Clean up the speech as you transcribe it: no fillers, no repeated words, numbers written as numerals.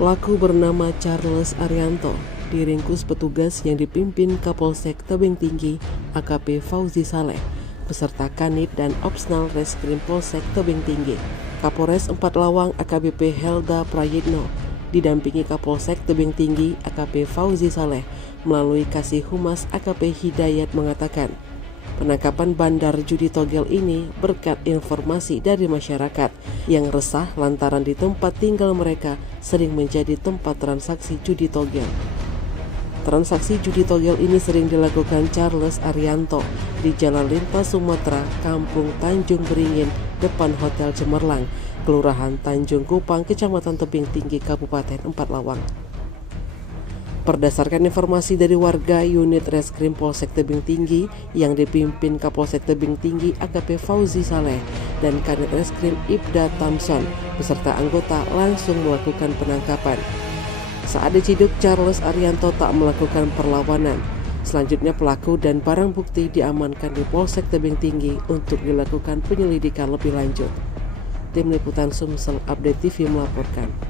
Pelaku bernama Charles Arianto diringkus petugas yang dipimpin Kapolsek Tebing Tinggi AKP Fauzi Saleh beserta Kanit dan Opsnal Reskrim Polsek Tebing Tinggi. Kapolres 4 Lawang AKBP Helda Prayitno didampingi Kapolsek Tebing Tinggi AKP Fauzi Saleh melalui Kasih Humas AKP Hidayat mengatakan penangkapan bandar judi togel ini berkat informasi dari masyarakat yang resah lantaran di tempat tinggal mereka sering menjadi tempat transaksi judi togel. Transaksi judi togel ini sering dilakukan Charles Arianto di Jalan Lintas Sumatera, Kampung Tanjung Beringin, depan Hotel Cemerlang, Kelurahan Tanjung Kupang, Kecamatan Tebing Tinggi, Kabupaten 4 Lawang. Berdasarkan informasi dari warga unit Reskrim Polsek Tebing Tinggi yang dipimpin Kapolsek Tebing Tinggi AKP Fauzi Saleh dan Kanit Reskrim Ibda Tamson beserta anggota langsung melakukan penangkapan. Saat diciduk, Charles Arianto tak melakukan perlawanan. Selanjutnya pelaku dan barang bukti diamankan di Polsek Tebing Tinggi untuk dilakukan penyelidikan lebih lanjut. Tim Liputan Sumsel Update TV melaporkan.